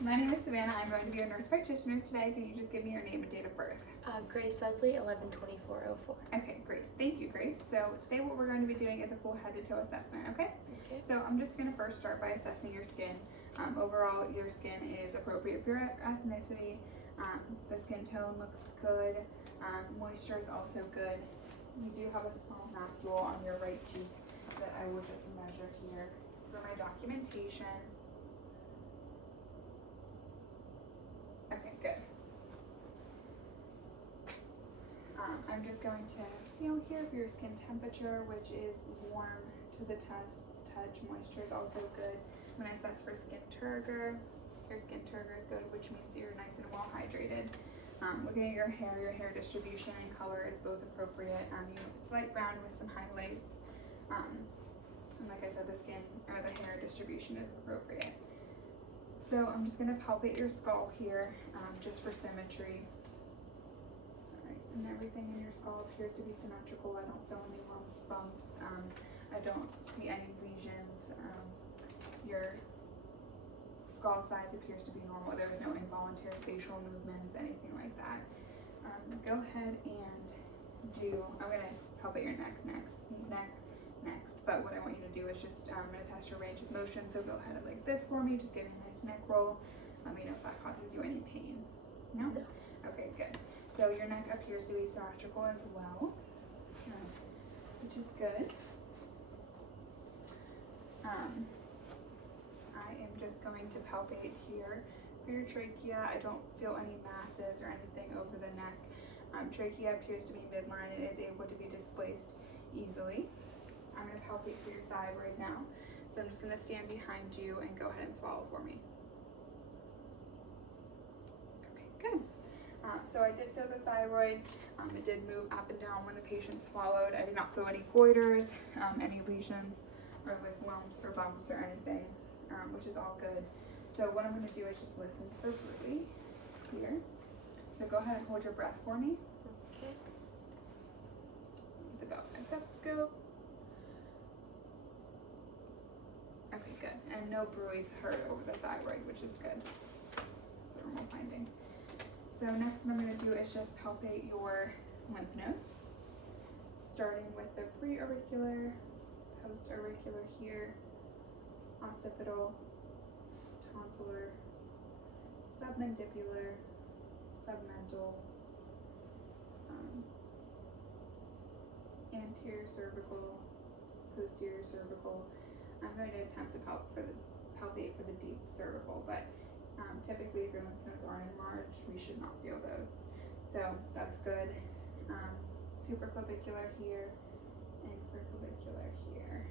My name is Savannah. I'm going to be your nurse practitioner today. Can you just give me your name and date of birth? Grace Leslie, 11/24/04. Okay, great. Thank you, Grace. So today what we're going to be doing is a full head to toe assessment, okay? Okay. So I'm just going to first start by assessing your skin. Overall, your skin is appropriate for your ethnicity. The skin tone looks good. Moisture is also good. You do have a small macule on your right cheek that I will just measure here for my documentation. Okay, good. I'm just going to feel here for your skin temperature, which is warm to the touch. Moisture is also good. I'm going to assess for skin turgor. Your skin turgor is good, which means that you're nice and well hydrated. Looking at your hair distribution and color is both appropriate. It's light brown with some highlights. And like I said, the skin or the hair distribution is appropriate. So I'm just going to palpate your skull here, just for symmetry. All right, and everything in your skull appears to be symmetrical. I don't feel any lumps, bumps. I don't see any lesions. Your skull size appears to be normal. There is no involuntary facial movements, anything like that. Go ahead and I'm going to palpate your neck next. But what I want you to do is just, I'm going to test your range of motion. So go ahead and like this for me. Just give me a nice neck roll. Let me know if that causes you any pain. No? No. Okay, good. So your neck appears to be symmetrical as well, which is good. I am just going to palpate here for your trachea. I don't feel any masses or anything over the neck. Trachea appears to be midline and is able to be displaced easily. I'm going to palpate for your thyroid now. So I'm just going to stand behind you and go ahead and swallow for me. Okay, good. So I did feel the thyroid. It did move up and down when the patient swallowed. I did not feel any goiters, any lesions, or like lumps or bumps or anything, which is all good. So what I'm going to do is just listen for breathing here. So go ahead and hold your breath for me. Okay. With the belt and stethoscope. Okay, good. And no bruise hurt over the thyroid, which is good. It's a normal finding. So next what I'm going to do is just palpate your lymph nodes, starting with the pre-auricular, post-auricular here, occipital, tonsillar, submandibular, submental, anterior cervical, posterior cervical. I'm going to attempt to palpate for the deep cervical, but typically if your lymph nodes aren't enlarged, we should not feel those. So that's good. Supraclavicular here, infraclavicular here.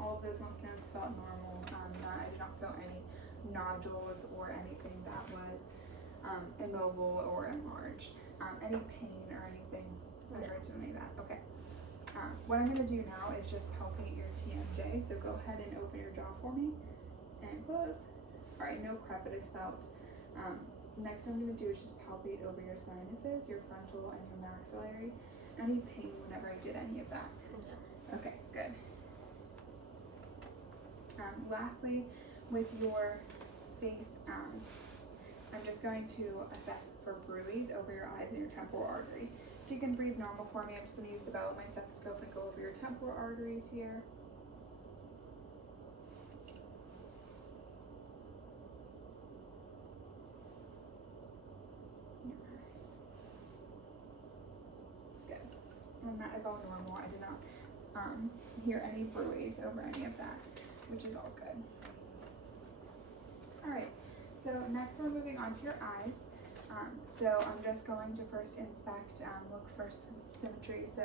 All of those lymph nodes felt normal. I did not feel any nodules or anything that was immobile or enlarged. Any pain or anything originally that. Okay. What I'm going to do now is just palpate your TMJ. So go ahead and open your jaw for me and close. All right, no crepitus felt. Next what I'm going to do is just palpate over your sinuses, your frontal and your maxillary. Any pain whenever I did any of that? No. Okay, good. Lastly, with your face, I'm just going to assess for bruise over your eyes and your temporal artery. So you can breathe normal for me. I'm just going to use the bell of my stethoscope and go over your temporal arteries here. Good. And that is all normal. I did not hear any bruise over any of that, which is all good. All right. So next we're moving on to your eyes. So I'm just going to first inspect, look for symmetry. So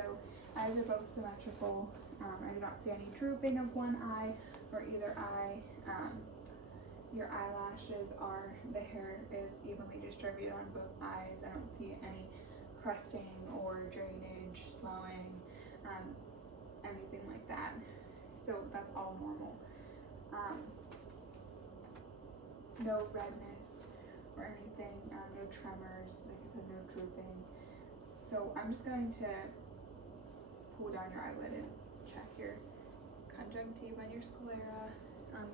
eyes are both symmetrical. I do not see any drooping of one eye or either eye. Your eyelashes the hair is evenly distributed on both eyes. I don't see any crusting or drainage, swelling, anything like that. So that's all normal. No redness or anything, no tremors, like I said, no drooping. So I'm just going to pull down your eyelid and check your conjunctiva and your sclera.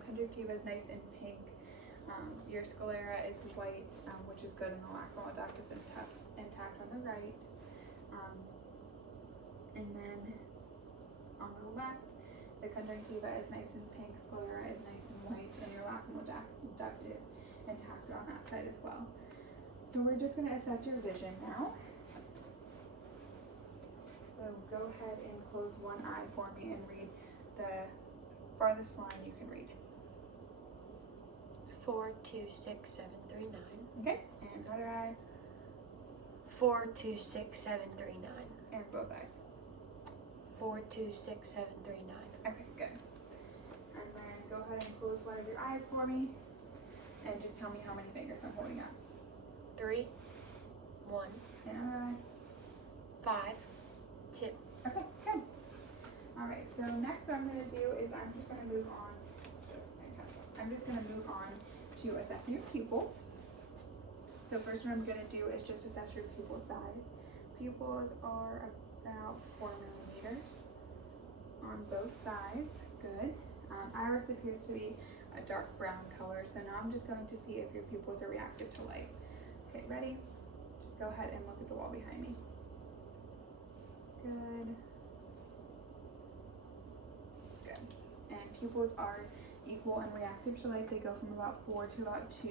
Conjunctiva is nice and pink. Your sclera is white, which is good, and the lacrimal duct is intact on the right. And then on the left, the conjunctiva is nice and pink, sclera is nice and white, and your lacrimal duct is intact on that side as well. So we're just going to assess your vision now. So go ahead and close one eye for me and read the farthest line you can read. 4, 2, 6, 7, 3, 9. Okay, and other eye, 4, 2, 6, 7, 3, 9. and both eyes. 4, 2, 6, 7, 3, 9. Okay, good. And then go ahead and close one of your eyes for me, and just tell me how many fingers I'm holding up. 3, 1, And other eye. 5, 2. Okay, good. All right, so next what I'm going to do is I'm just going to move on to assessing your pupils. So first what I'm going to do is just assess your pupil size. Pupils are about 4 millimeters on both sides. Good. Iris appears to be a dark brown color, so now I'm just going to see if your pupils are reactive to light. Okay, ready? Just go ahead and look at the wall behind me. Good. Good. And pupils are equal and reactive to light. They go from about 4 to about 2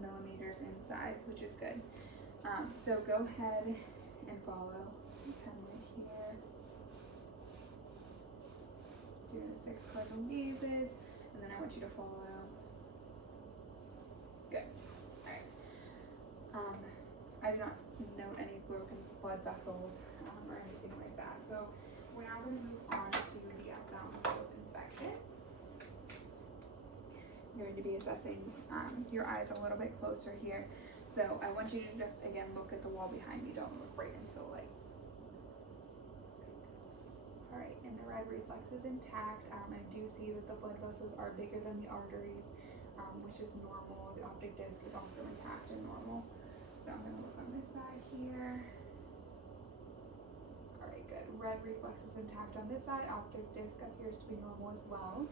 millimeters in size, which is good. So go ahead and follow. Pen right here. Doing the 6 cardinal gazes, and then I want you to follow. Good. All right. I do not note any broken blood vessels or anything like that. So we're now going to move on to the ophthalmoscope inspection. I'm going to be assessing your eyes a little bit closer here. So I want you to just, again, look at the wall behind me. Don't look right into the light. All right, and the red reflex is intact. I do see that the blood vessels are bigger than the arteries, which is normal. The optic disc is also intact and normal. So I'm going to look on this side here. All right, good. Red reflex is intact on this side. Optic disc appears to be normal as well.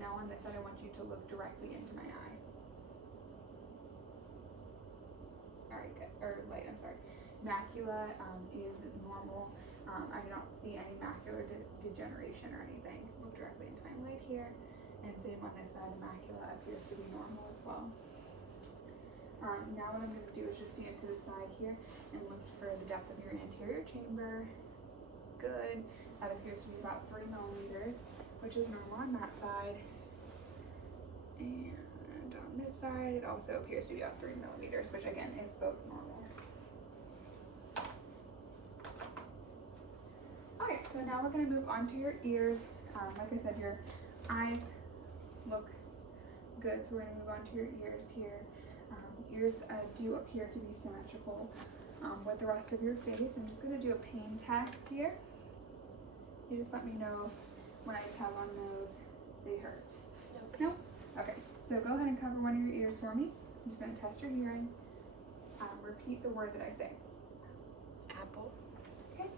Now on this side, I want you to look directly into my eye. All right, good. Or light, I'm sorry. Macula is normal. I do not see any macular degeneration or anything. Look directly into my light here. And same on this side, the macula appears to be normal as well. Now what I'm going to do is just stand to the side here and look for the depth of your anterior chamber. Good. That appears to be about 3 millimeters, which is normal on that side. And on this side, it also appears to be about 3 millimeters, which again is both normal. Okay, so now we're going to move on to your ears. Like I said, your eyes look good, so we're going to move on to your ears here. Ears do appear to be symmetrical with the rest of your face. I'm just going to do a pain test here. You just let me know when I tug on those, they hurt. Nope. No? Okay, so go ahead and cover one of your ears for me. I'm just going to test your hearing. Repeat the word that I say. Apple. Okay.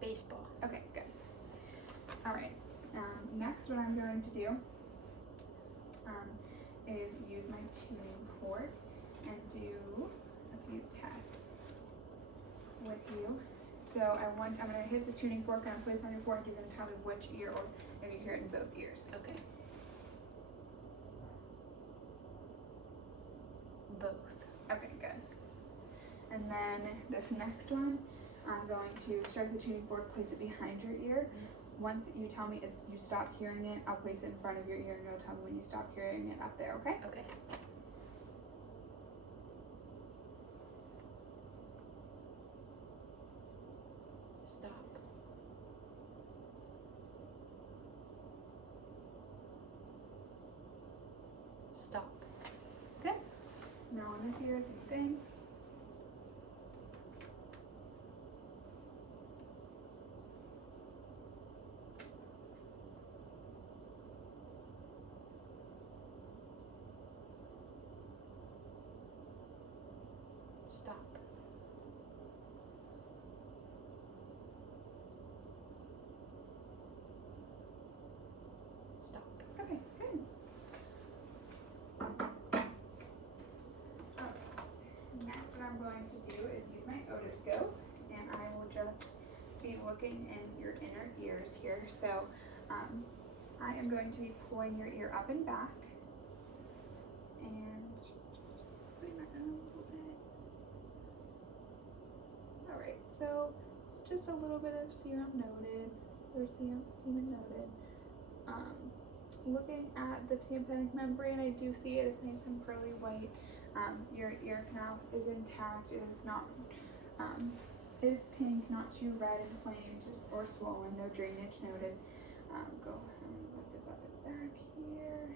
Baseball. Okay, good. All right. Next, what I'm going to do is use my tuning fork and do a few tests with you. So I'm going to hit the tuning fork, and I'm placed on your forehead. You're going to tell me which ear, or if you hear it in both ears. Okay. Both. Okay, good. And then this next one, I'm going to strike the tuning fork, place it behind your ear. Once you tell me you stop hearing it, I'll place it in front of your ear, and you'll tell me when you stop hearing it up there, okay? Okay. Stop. Stop. Good. Now on this ear, same thing. Stop. Okay. going to do is use my otoscope, and I will just be looking in your inner ears here. So I am going to be pulling your ear up and back, and just putting that in a little bit. All right, so just a little bit of serum noted, or semen noted. Looking at the tympanic membrane, I do see it is nice and pearly white. Your ear canal is intact. It is not, it is pink, not too red, inflamed, or swollen. No drainage noted. Go ahead and lift this up and back here.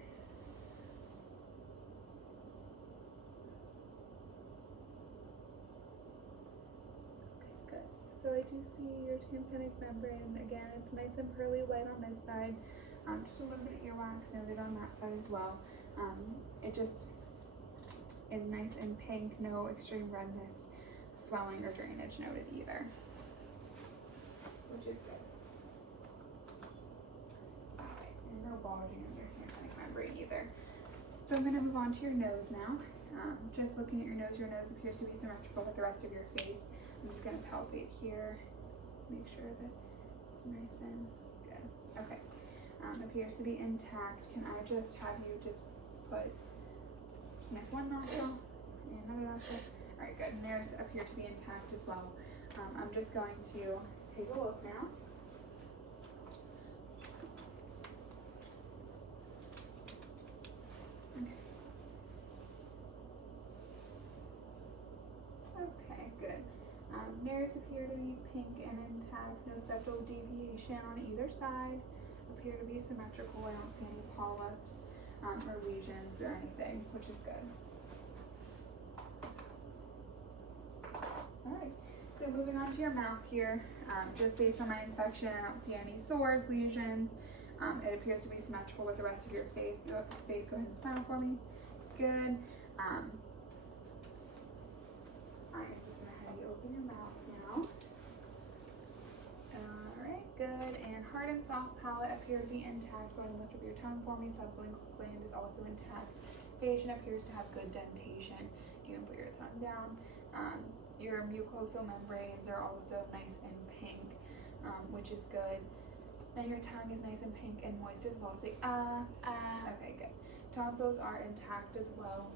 Okay, good. So I do see your tympanic membrane. Again, it's nice and pearly white on this side. Just a little bit of earwax noted on that side as well. It just is nice and pink, no extreme redness, swelling, or drainage noted either, which is good. Alright, and no bulging in your tympanic membrane either. So I'm going to move on to your nose now. Just looking at your nose appears to be symmetrical with the rest of your face. I'm just going to palpate here, make sure that it's nice and good. Okay. Appears to be intact. Can I just have you just sniff one nostril and another nostril? Alright, good. And theirs appear to be intact as well. I'm just going to take a look now. Okay, good. Theirs appear to be pink and intact. No septal deviation on either side. Appear to be symmetrical. I don't see any polyps or lesions or anything, which is good. Alright, so moving on to your mouth here, just based on my inspection, I don't see any sores, lesions. It appears to be symmetrical with the rest of your face. Go ahead and smile for me. Good. I'm just going to have you open your mouth now. Alright, good. And hard and soft palate appear to be intact. Go ahead and lift up your tongue for me. Sublingual gland is also intact. Patient appears to have good dentation. You can put your tongue down. Your mucosal membranes are also nice and pink, which is good. And your tongue is nice and pink and moist as well. Say Okay, good. Tonsils are intact as well.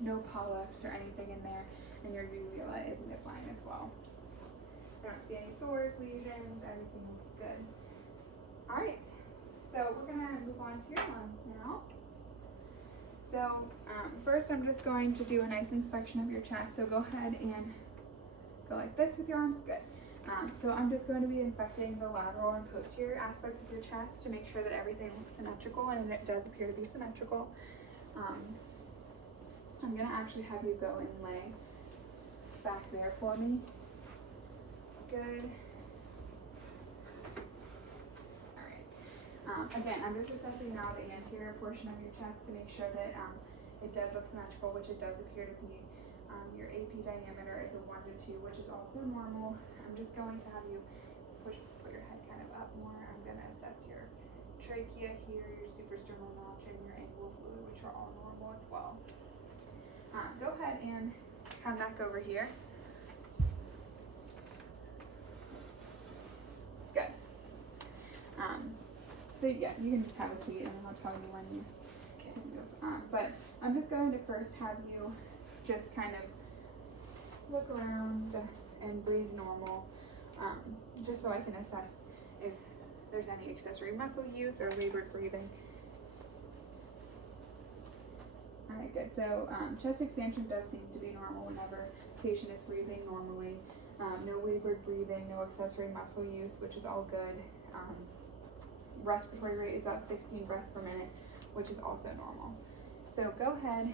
No polyps or anything in there. And your uvula is midline as well. I don't see any sores, lesions, everything looks good. Alright, so we're going to move on to your lungs now. So first I'm just going to do a nice inspection of your chest. So go ahead and go like this with your arms. Good. So I'm just going to be inspecting the lateral and posterior aspects of your chest to make sure that everything looks symmetrical, and it does appear to be symmetrical. I'm going to actually have you go and lay back there for me. Good. Alright. Again, I'm just assessing now the anterior portion of your chest to make sure that it does look symmetrical, which it does appear to be. Your AP diameter is a 1 to 2, which is also normal. I'm just going to have you put your head kind of up more. I'm going to assess your trachea here, your suprasternal notch, and your angular fluid, which are all normal as well. Go ahead and come back over here. Good. So yeah, you can just have a seat and then I'll tell you when you to move. But I'm just going to first have you just kind of look around and breathe normal, just so I can assess if there's any accessory muscle use or labored breathing. Alright, good. So chest expansion does seem to be normal whenever patient is breathing normally. No labored breathing, no accessory muscle use, which is all good. Respiratory rate is at 16 breaths per minute, which is also normal. So go ahead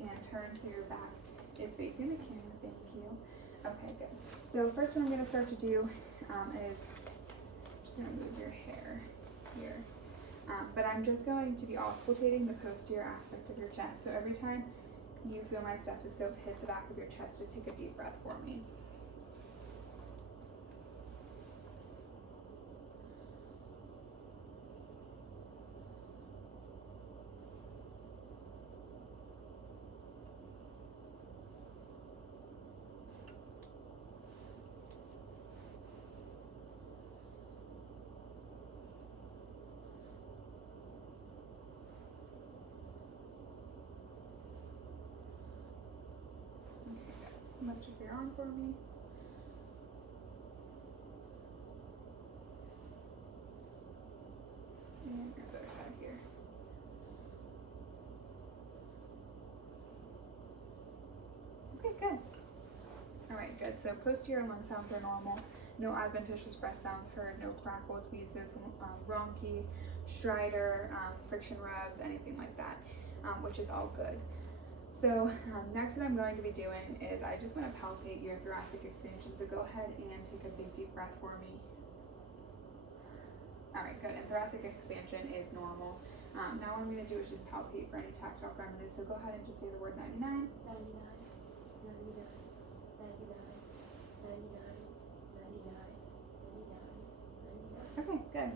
and turn so your back is facing the camera. Thank you. Okay, good. So first what I'm going to start to do is just going to move your hair here. But I'm just going to be auscultating the posterior aspect of your chest. So every time you feel my stethoscope hit the back of your chest, just take a deep breath for me. touch of your arm for me. And your other side here. Okay, good. Alright, good. So posterior lung sounds are normal. No adventitious breath sounds heard, no crackles, wheezes, ronchi, stridor, friction rubs, anything like that, which is all good. So next what I'm going to be doing is I just want to palpate your thoracic expansion. So go ahead and take a big deep breath for me. Alright, good. And thoracic expansion is normal. Now what I'm going to do is just palpate for any tactile remedies. So go ahead and just say the word 99. 99, 99, 99, 99, 99, 99, 99. Okay, good.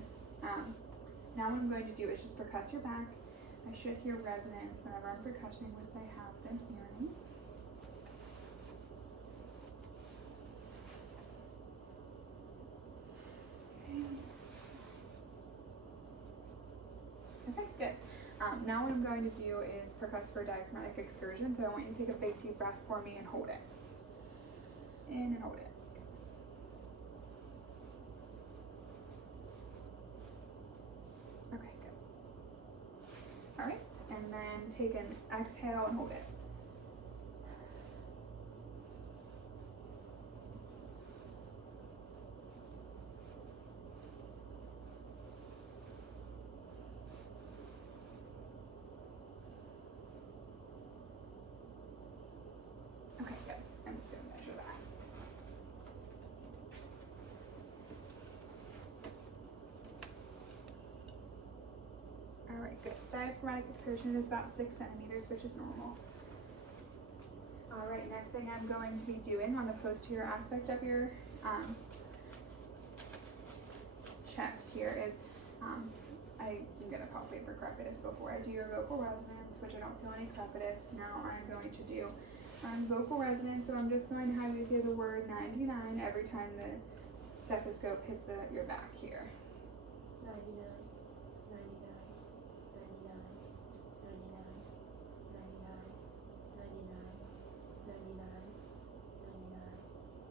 Now what I'm going to do is just percuss your back. I should hear resonance whenever I'm percussioning, which I have been hearing. Okay, good. Now what I'm going to do is percuss for diaphragmatic excursion. So I want you to take a big deep breath for me and hold it. In and hold it. Okay, good. Alright, and then take an exhale and hold it. Okay, good. I'm just going to measure that. Alright, good. Diaphragmatic exertion is about 6 centimeters, which is normal. Alright, next thing I'm going to be doing on the posterior aspect of your chest here is I'm going to palpate for crepitus before I do your vocal resonance, which I don't feel any crepitus. Now I'm going to do vocal resonance, so I'm just going to have you say the word 99 every time the stethoscope hits your back here. 99, 99, 99, 99, 99, 99, 99, 99,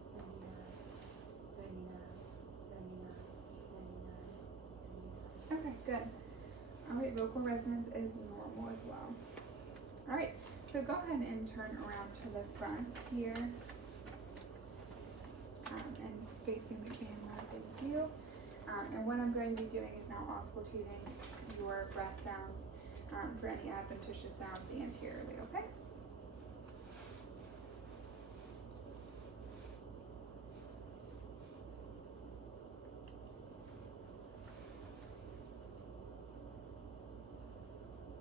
99, 99, 99, 99. Okay, good. Alright, vocal resonance is normal as well. Alright, so go ahead and turn around to the front here. And facing the camera, thank you. And what I'm going to be doing is now auscultating your breath sounds for any adventitious sounds anteriorly, okay?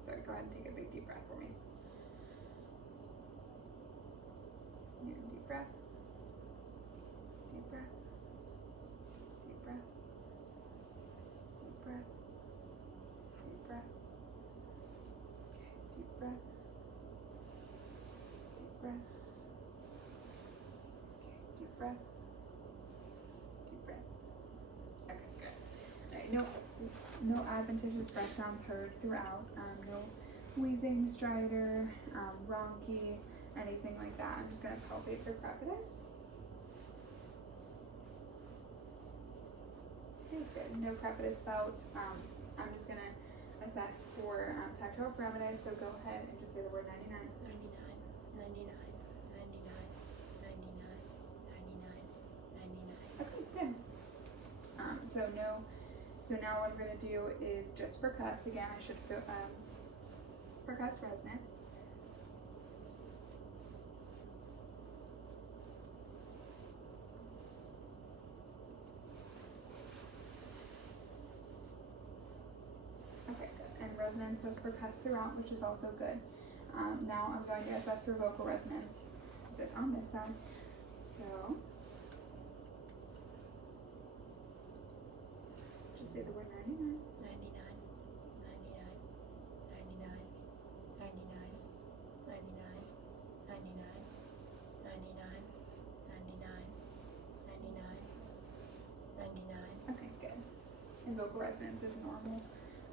Sorry, go ahead and take a big deep breath for me. And deep breath. Deep breath. Deep breath. Deep breath. Deep breath. Okay, deep breath. Deep breath. Okay, deep breath. Deep breath. Okay, good. Alright, no adventitious breath sounds heard throughout. No wheezing, stridor, ronchi, anything like that. I'm just going to palpate for crepitus. Okay, good. No crepitus felt. I'm just going to assess for tactile parameters, so go ahead and just say the word 99. 99, 99, 99, 99, 99, 99. Okay, good. So now what I'm going to do is just percuss. Again, I should feel, percuss resonance. Okay, good. And resonance was percussed throughout, which is also good. Now I'm going to assess for vocal resonance on this side. So, just say the word 99. 99, 99, 99, 99, 99, 99, 99, 99, 99. Okay, good. And vocal resonance is normal.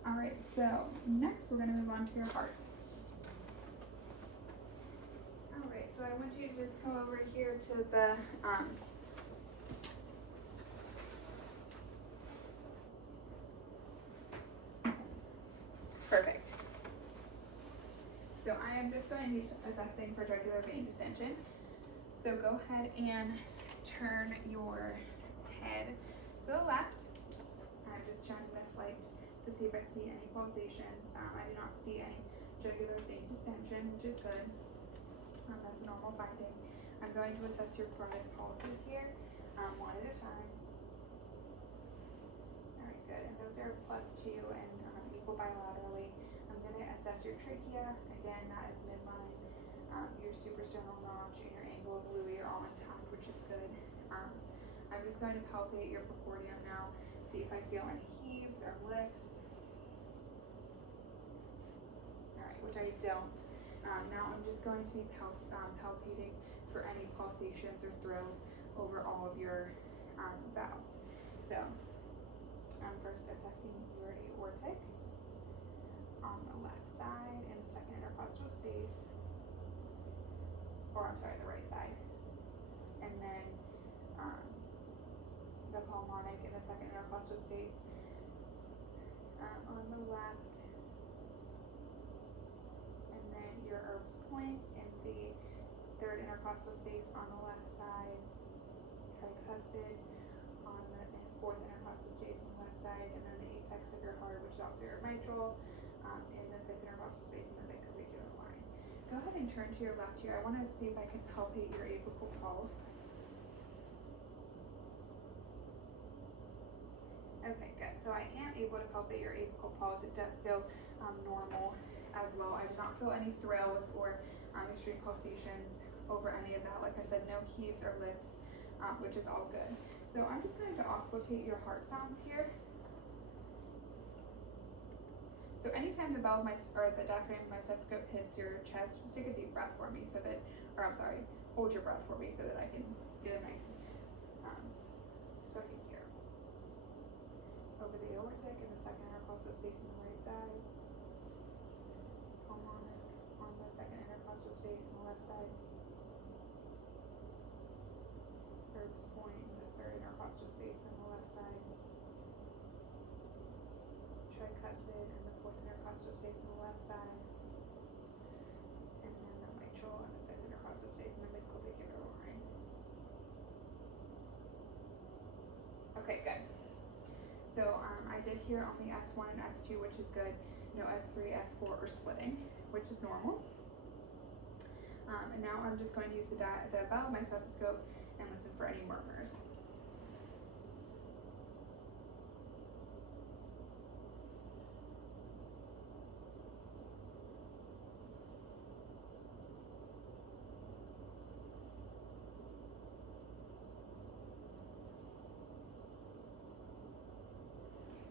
Alright, so next we're going to move on to your heart. Alright, so so I want you to just come over here to the perfect. So I am just going to be assessing for jugular vein distension. So go ahead and turn your head to the left. I'm just checking this light to see if I see any pulsations. I do not see any jugular vein distension, which is good. That's a normal finding. I'm going to assess your carotid pulses here, one at a time. Alright, good. And those are +2 and equal bilaterally. I'm going to assess your trachea. Again, that is midline. Your suprasternal notch and your angle of Louis are all intact, which is good. I'm just going to palpate your precordium now, see if I feel any heaves or lifts. Alright, which I don't. Now I'm just going to be palpating for any pulsations or thrills over all of your valves. So I'm first assessing your aortic on the left side in the second intercostal space, or I'm sorry, the right side, and then the pulmonic in the second intercostal space on the left. Your Erb's point in the third intercostal space on the left side, tricuspid on the fourth intercostal space on the left side, and then the apex of your heart, which is also your mitral, in the fifth intercostal space in the midclavicular line. Go ahead and turn to your left here. I want to see if I can palpate your apical pulse. Okay, good. So I am able to palpate your apical pulse. It does feel normal as well. I do not feel any thrills or extreme pulsations over any of that. Like I said, no heaves or lifts, which is all good. So I'm just going to auscultate your heart sounds here. So anytime the valve or the diaphragm of my stethoscope hits your chest, just take a deep breath for me so that, or I'm sorry, hold your breath for me so that I can get a nice, so I can hear. Over the aortic in the second intercostal space on the right side. Pulmonic on the second intercostal space on the left side. Erb's point in the third intercostal space on the left side. Tricuspid in the fourth intercostal space on the left side. And then the mitral in the fifth intercostal space in the midclavicular line. Okay, good. So I did hear only S1 and S2, which is good. No S3, S4, or splitting, which is normal. And now I'm just going to use the valve of my stethoscope and listen for any murmurs.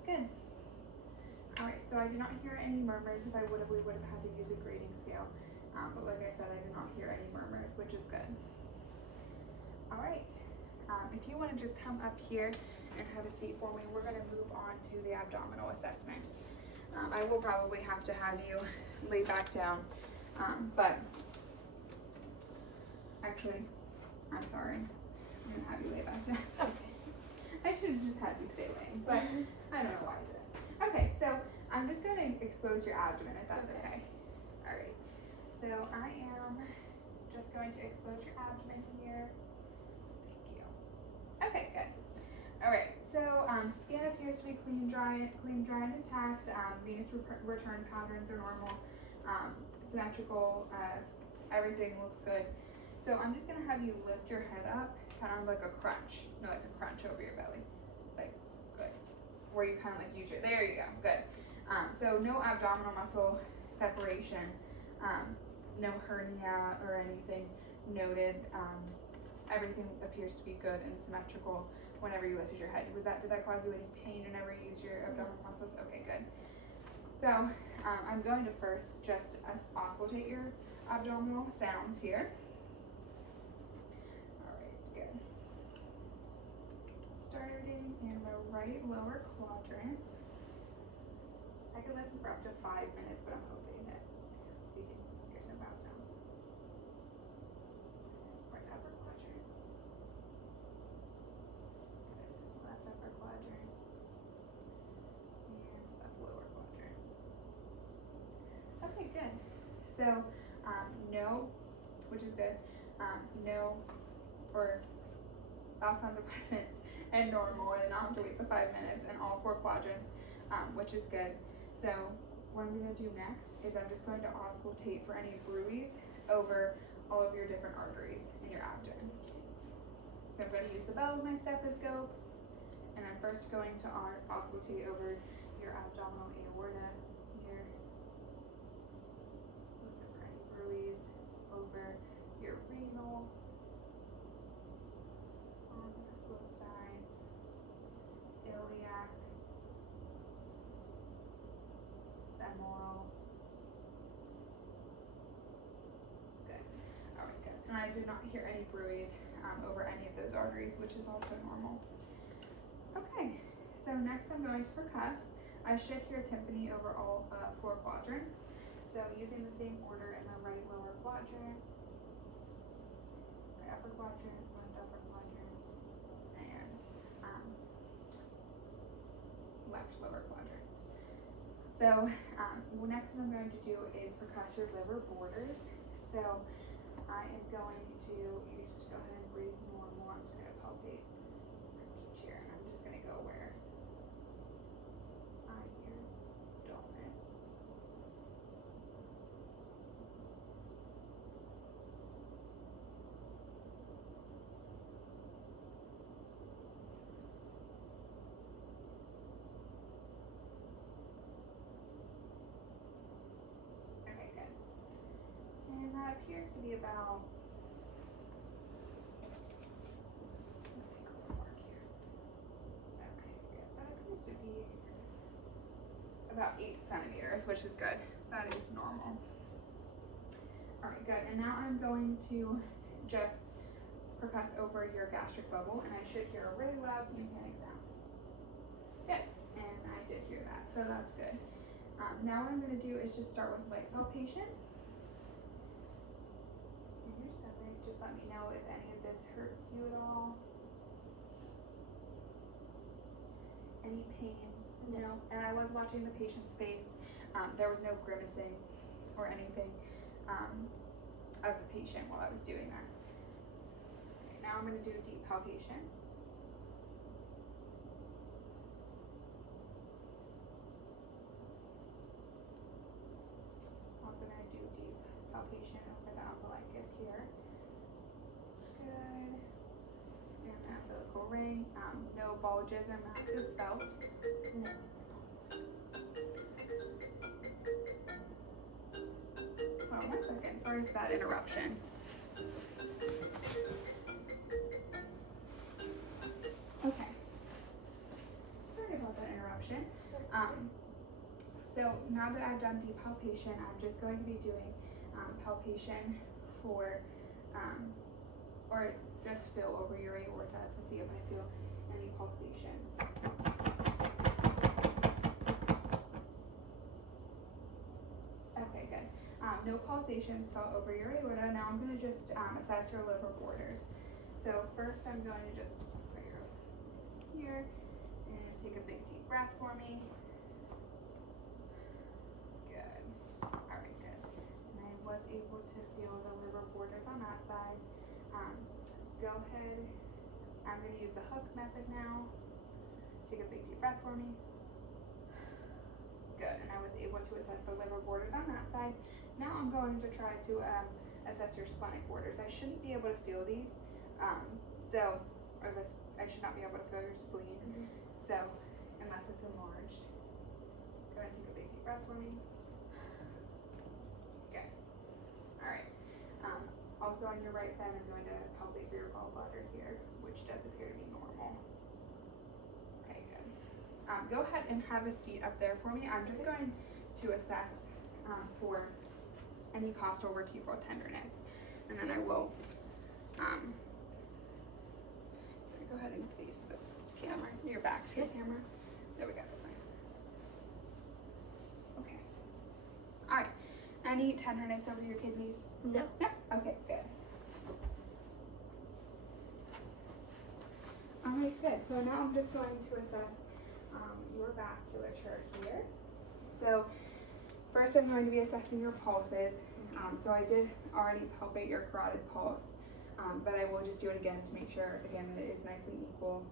Good. Alright, so I did not hear any murmurs. If I would have, we would have had to use a grading scale. But like I said, I did not hear any murmurs, which is good. Alright, if you want to just come up here and have a seat for me, we're going to move on to the abdominal assessment. I will probably have to have you lay back down, but actually, I'm sorry. I'm going to have you lay back down. Okay. I should have just had you stay laying, but I don't know why I didn't. Okay, so I'm just going to expose your abdomen if that's okay. Alright, so I am just going to expose your abdomen here. Thank you. Okay, good. Alright, so skin appears to be clean, dry, and intact. Venous return patterns are normal. Symmetrical, everything looks good. So I'm just going to have you lift your head up, kind of like a crunch. No, like a crunch over your belly. Like, good. Where you kind of like use your, there you go, good. So no abdominal muscle separation, no hernia or anything noted. Everything appears to be good and symmetrical whenever you lifted your head. Did that cause you any pain whenever you used your abdominal muscles? Okay, good. So I'm going to first just auscultate your abdominal sounds here. Starting in the right lower quadrant. I could listen for up to 5 minutes, but I'm hoping that we can hear some mouth sound. good. So, no, which is good. No, or all sounds are present and normal, and not have to wait the 5 minutes, and all 4 quadrants, which is good. So what I'm gonna do next is I'm just going to auscultate for any bruits over all of your different arteries in your abdomen. So I'm going to use the bow of my stethoscope, and I'm first going to auscultate over your abdominal aorta here. Listen for any bruits over your renal on both sides, iliac, femoral. Good. All right, good. And I did not hear any bruits over any of those arteries, which is also normal. Okay, so next I'm going to percuss. I should hear tympany over all 4 quadrants. So using the same order in the right lower quadrant, right upper quadrant, left upper quadrant, and left lower quadrant. So next thing I'm going to do is percuss your liver borders. So I am going to, you just go ahead and breathe normal. I'm just going to palpate each here, and I'm just going to go where I hear dullness. Okay, good. And that appears to be about, to be about 8 centimeters, which is good. That is normal. All right, good. And now I'm going to just percuss over your gastric bubble, and I should hear a really loud tympanic sound. Good. And I did hear that, so that's good. Now what I'm going to do is just start with light palpation. In your stomach, just let me know if any of this hurts you at all. Any pain? No. And I was watching the patient's face. There was no grimacing or anything of the patient while I was doing that. Okay, now I'm going to do deep palpation. Also going to do deep palpation over the umbilicus here. Good. And the umbilical ring. No bulges or masses felt. No. Oh, 1 second. Sorry for that interruption. Okay. Sorry about that interruption. So now that I've done deep palpation, I'm just going to be doing palpation for, or just feel over your aorta to see if I feel any pulsations. Okay, good. No pulsations felt over your aorta. Now I'm going to just assess your liver borders. So first I'm going to just put your here and take a big deep breath for me. Good. All right, good. And I was able to feel the liver borders on that side. Go ahead. I'm going to use the hook method now. Take a big deep breath for me. Good, and I was able to assess the liver borders on that side. Now I'm going to try to assess your splenic borders. I shouldn't be able to feel these. I should not be able to feel your spleen. Mm-hmm. So, unless it's enlarged. Go ahead and take a big deep breath for me. Good. All right. Also on your right side, I'm going to palpate for your gallbladder here, which does appear to be normal. Okay, good. Go ahead and have a seat up there for me. I'm just going to assess for any costal vertebral tenderness, and then I will. So go ahead and face the camera. Your back to the camera. There we go. That's fine. Okay. All right. Any tenderness over your kidneys? No. No? Okay, good. Alright, good. So now I'm just going to assess your vasculature here. So first first I'm going to be assessing your pulses. So I did already palpate your carotid pulse, but I will just do it again to make sure, again, that it is nice and equal.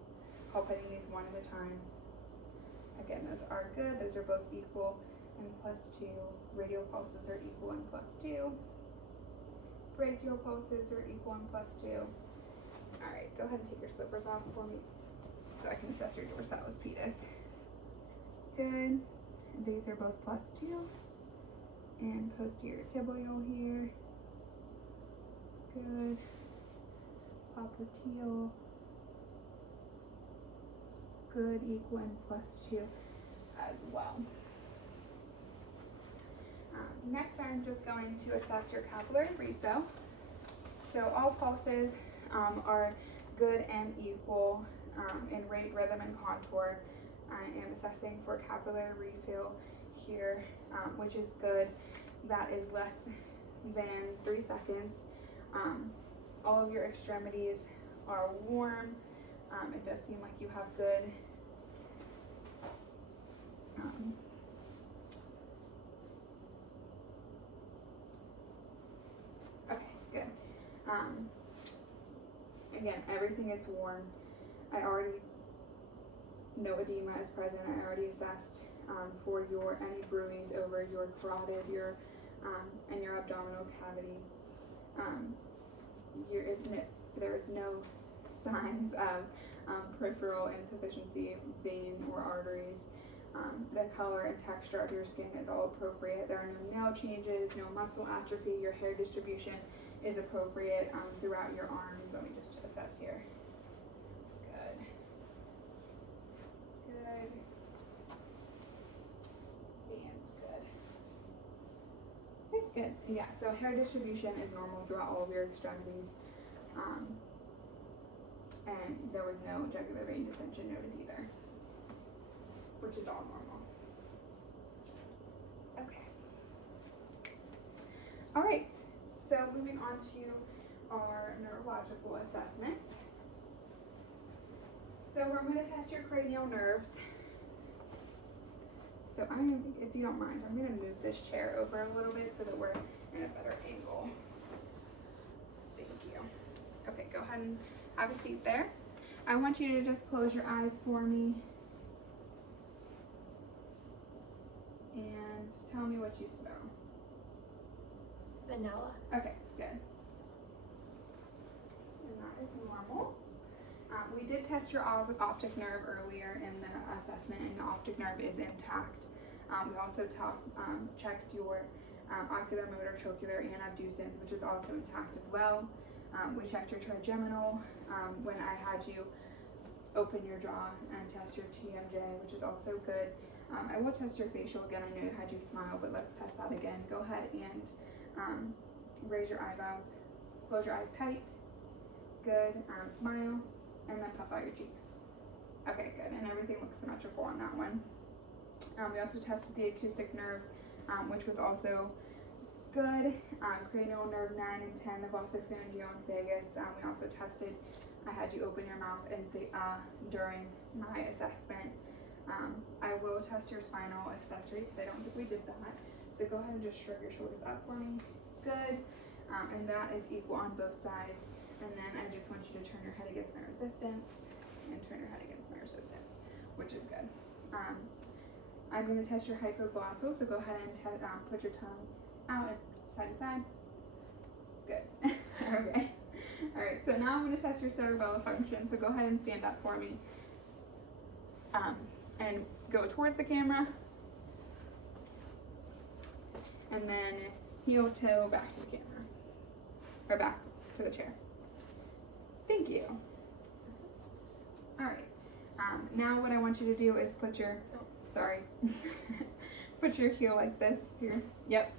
Palpating these one at a time. Again, those are good. Those are both equal and +2. Radial pulses are equal and +2. Brachial pulses are equal and +2. All right, go ahead and take your slippers off for me so I can assess your dorsalis pedis. Good. These are both +2. And posterior tibial here. Good. Popliteal. Good, equal and +2 as well. Next, I'm just going to assess your capillary refill. So all pulses are good and equal in rate, rhythm, and contour. I am assessing for capillary refill here, which is good. That is less than 3 seconds. All of your extremities are warm. It does seem like you have good okay, good. Again, everything is warm. I already know edema is present. I already assessed for your any bruise over your carotid, and your abdominal cavity. There is no signs of peripheral insufficiency, vein or arteries. The color and texture of your skin is all appropriate. There are no nail changes, no muscle atrophy. Your hair distribution is appropriate throughout your arms. Let me just assess here. Good. Good. And good. Okay, good. Yeah, so hair distribution is normal throughout all of your extremities. And there was no jugular vein distension noted either, which is all normal. Okay. All right, so moving on to our neurological assessment. So we're going to test your cranial nerves. So if you don't mind, I'm going to move this chair over a little bit so that we're in a better angle. Thank you. Okay, go ahead and have a seat there. I want you to just close your eyes for me and tell me what you smell. Vanilla. Okay, good. And that is normal. We did test your optic nerve earlier in the assessment, and the optic nerve is intact. We also checked your ocular, motor, trochlear, and abducens, which is also intact as well. We checked your trigeminal when I had you open your jaw and test your TMJ, which is also good. I will test your facial again. I know I had you smile, but let's test that again. Go ahead and raise your eyebrows, close your eyes tight. Good. Smile, and then puff out your cheeks. Okay, good. And everything looks symmetrical on that one. We also tested the acoustic nerve, which was also good. Cranial nerve 9 and 10, the glossopharyngeal and vagus. We also tested, I had you open your mouth and say during my assessment. I will test your spinal accessory because I don't think we did that. So go ahead and just shrug your shoulders up for me. Good. And that is equal on both sides. And then I just want you to turn your head against my resistance and turn your head against my resistance, which is good. I'm going to test your hypoglossal, so go ahead and put your tongue out and side to side. Good. Okay. All right, so now I'm going to test your cerebellar function, so go ahead and stand up for me. And go towards the camera. And then heel toe back to the camera. Or back to the chair. Thank you. All right. Now what I want you to do is put your, put your heel like this here. Yep.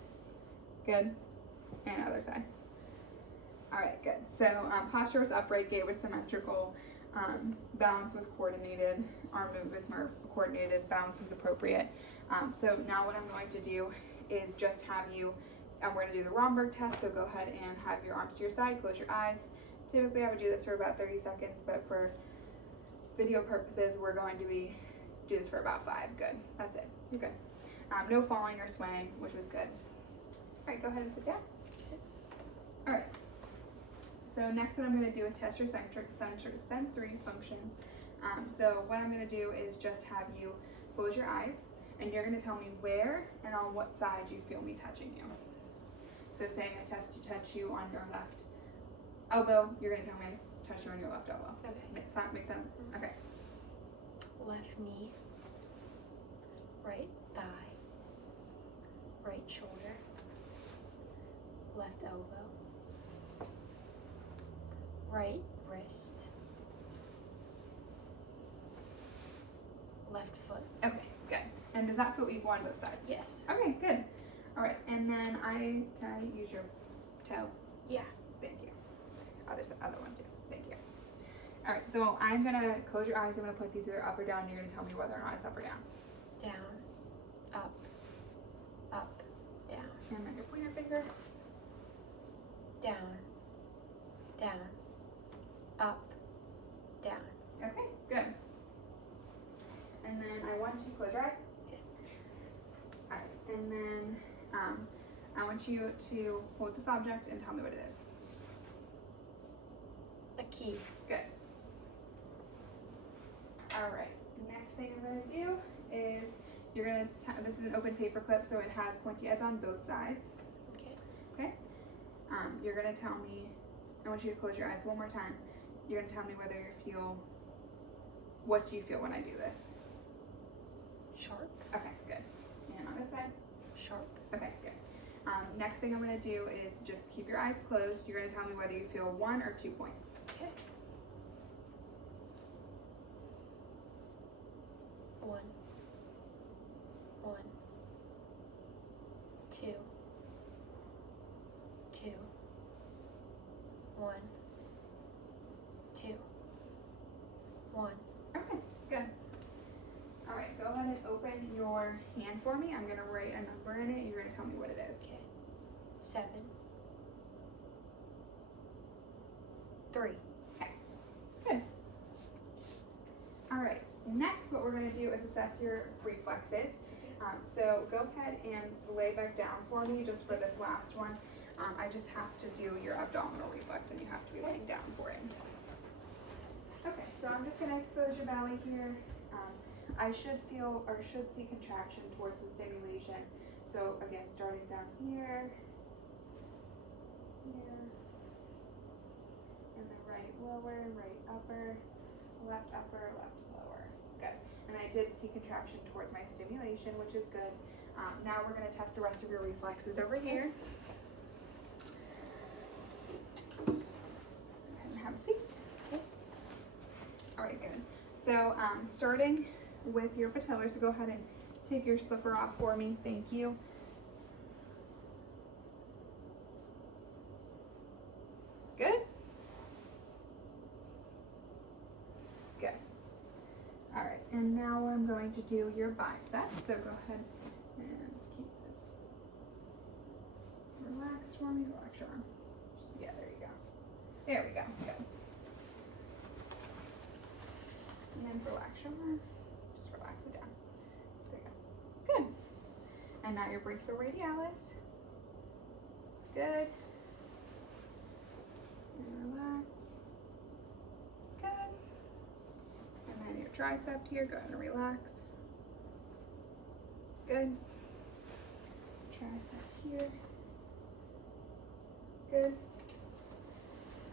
Good. And other side. All right, good. So posture was upright, gait was symmetrical, balance was coordinated, arm movements were coordinated, balance was appropriate. So now what I'm going to do is just have you, and we're going to do the Romberg test, so go ahead and have your arms to your side, close your eyes. Typically I would do this for about 30 seconds, but for video purposes, we're going to do this for about 5. Good, that's it, you're good. No falling or swaying, which was good. All right, go ahead and sit down. Okay. All right. So next what I'm going to do is test your sensory functions. So what I'm going to do is just have you close your eyes, and you're going to tell me where and on what side you feel me touching you. So saying I touch you on your left elbow, you're going to tell me I touch you on your left elbow. Okay. Make sense? Mhm. Okay. Left knee, right thigh, right shoulder, left elbow, right wrist, left foot. Okay, good. And does that feel equal on both sides? Yes. Okay, good. All right, and then can I use your toe? Yeah. Thank you. Other one too. Thank you. All right, so I'm gonna close your eyes. I'm gonna put these either up or down. You're gonna tell me whether or not it's up or down. Down, up, up, down, And then your pointer finger. down, down, up, down. Okay, good. And then I want you to close your eyes. Okay. All right, and then I want you to hold this object and tell me what it is. A key. Good. All right. Next thing I'm gonna do is you're gonna. This is an open paper clip, so it has pointy ends on both sides. Okay. You're gonna tell me. I want you to close your eyes one more time. You're gonna tell me whether you feel. What you feel when I do this. Sharp, Okay, good. And on this side. sharp, Okay, good. Next thing I'm gonna do is just keep your eyes closed. You're gonna tell me whether you feel 1 or 2 points. okay. 1, 1, 2, 2, 1, 2, 1. Okay, good. All right, go ahead and open your hand for me. I'm gonna write a number in it. You're gonna tell me what it is. Okay. 7, 3. Good. All right, next what we're gonna do is assess your reflexes. So go ahead and lay back down for me just for this last one. I just have to do your abdominal reflex and you have to be laying down for it. Okay, so I'm just gonna expose your belly here. I should feel or should see contraction towards the stimulation. So again, starting down here, here, and the right lower, right upper, left lower. Good. And I did see contraction towards my stimulation, which is good. Now we're gonna test the rest of your reflexes over here. And have a seat. All right, good. So starting with your patellar, so go ahead and take your slipper off for me. Thank you. Good. Good. All right, and now I'm going to do your bicep. So go ahead and keep this relaxed for me. Relax your arm. Yeah, there you go. There we go. Good. And then relax your arm. Just relax it down. There you go. Good. And now your brachioradialis. Good. And relax. Good. And then your tricep here. Go ahead and relax. Good. Tricep here. Good.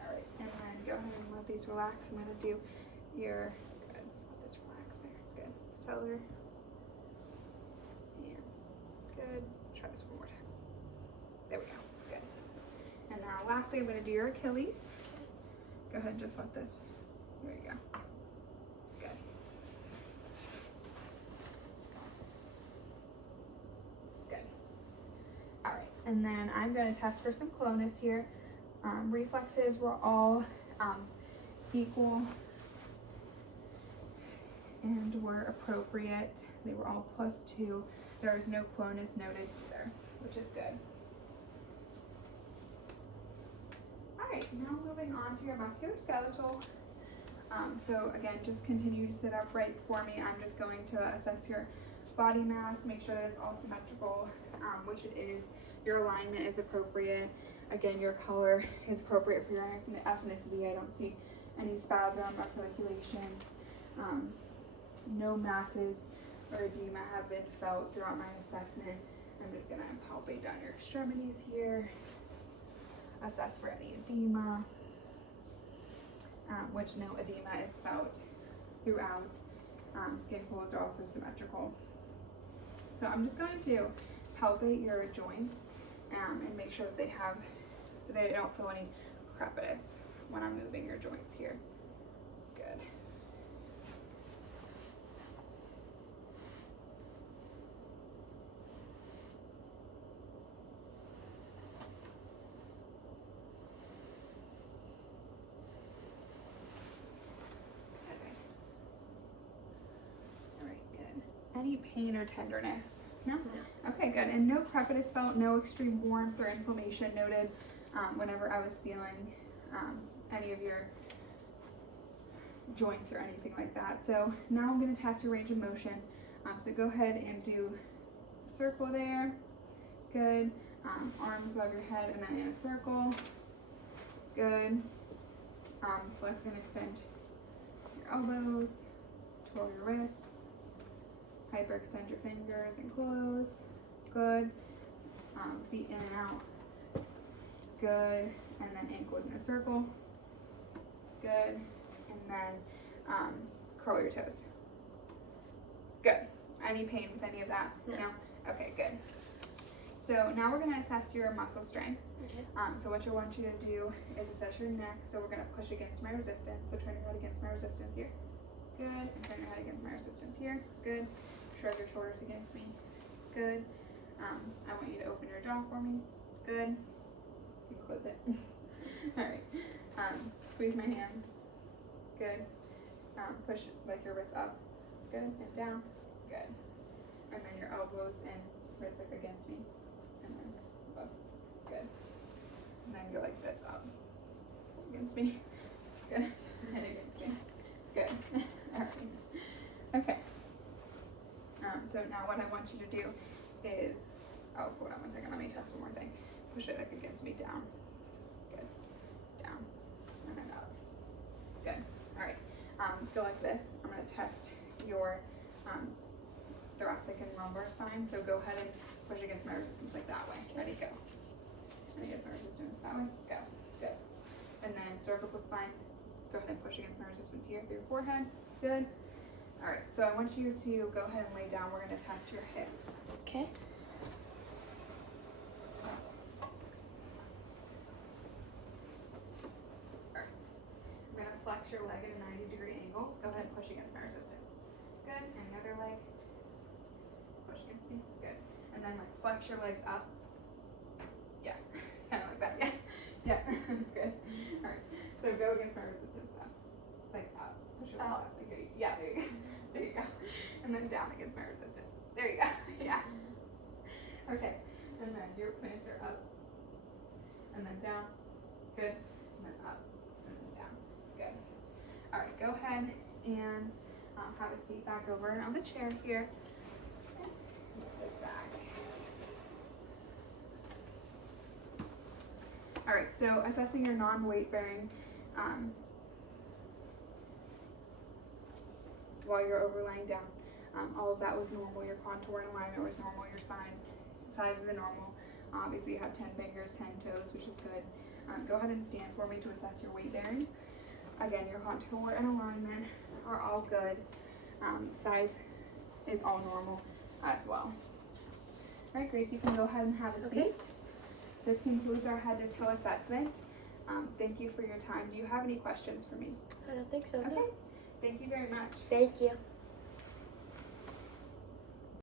All right. And then go ahead and let these relax. I'm going to do your patellar. Yeah. Good. Try this one more time. There we go. Good. And now lastly, I'm going to do your Achilles. Go ahead and just let this. There you go. Good. Good. All right. And then I'm going to test for some clonus here. Reflexes were all equal and were appropriate. They were all +2. There is no clonus noted either, which is good. All right, now moving on to your musculoskeletal. So again, just continue to sit upright for me. I'm just going to assess your body mass, make sure that it's all symmetrical, which it is. Your alignment is appropriate. Again, your color is appropriate for your ethnicity. I don't see any spasm or folliculations. No masses or edema have been felt throughout my assessment. I'm just gonna palpate down your extremities here, assess for any edema, which no edema is felt throughout. Skin folds are also symmetrical. So I'm just going to palpate your joints and make sure that they don't feel any crepitus when I'm moving your joints here. Good. Any pain or tenderness? No? Okay, good. And no crepitus felt, no extreme warmth or inflammation noted whenever I was feeling any of your joints or anything like that. So now I'm going to test your range of motion. So go ahead and do a circle there. Good. Arms above your head and then in a circle. Good. Flex and extend your elbows. Twirl your wrists. Hyperextend your fingers and close. Good. Feet in and out. Good. And then ankles in a circle. Good. And then curl your toes. Good. Any pain with any of that? No? Okay, good. So now we're going to assess your muscle strength. Okay. So what I want you to do is assess your neck. So we're going to push against my resistance. So turn your head against my resistance here. Good. And turn your head against my resistance here. Good. Shrug your shoulders against me. Good. I want you to open your jaw for me. Good. You can close it. Alright. Squeeze my hands. Good. Push like your wrists up. Good. And down. Good. And then your elbows and wrists like against me. And then up. Good. And then go like this up. Against me. Good. And against me. Good. Alright. Okay. So now what I want you to do is, hold on one second, let me test one more thing. Push it like against me, down. Good. Down. And then up. Good. Alright. Go like this. I'm going to test your thoracic and lumbar spine. So go ahead and push against my resistance like that way. Ready? Go. And against my resistance that way. Go. Good. And then cervical spine. Go ahead and push against my resistance here through your forehead. Good. Alright, so I want you to go ahead and lay down. We're going to test your hips. Okay. Alright. I'm going to flex your leg at a 90-degree angle. Go ahead and push against my resistance. Good. And the other leg. Push against me. Good. And then like flex your legs up. Yeah. Kind of like that. Yeah. Yeah. That's good. Alright. So go against my resistance up. Like up. Push your legs up. Like, yeah, there you go. There you go. And then down against my resistance. There you go. Yeah. Okay. And then your plantar up. And then down. Good. And then up. And then down. Good. Alright, go ahead and have a seat back over on the chair here. Okay. Move this back. Alright, so assessing your non-weight bearing while you're overlaying down. All of that was normal. Your contour and alignment was normal. Your size was normal. Obviously you have 10 fingers, 10 toes, which is good. Go ahead and stand for me to assess your weight bearing. Again, your contour and alignment are all good. Size is all normal as well. Alright, Grace, you can go ahead and have a seat. This concludes our head to toe assessment. Thank you for your time. Do you have any questions for me? I don't think so. Okay. No. Thank you very much. Thank you.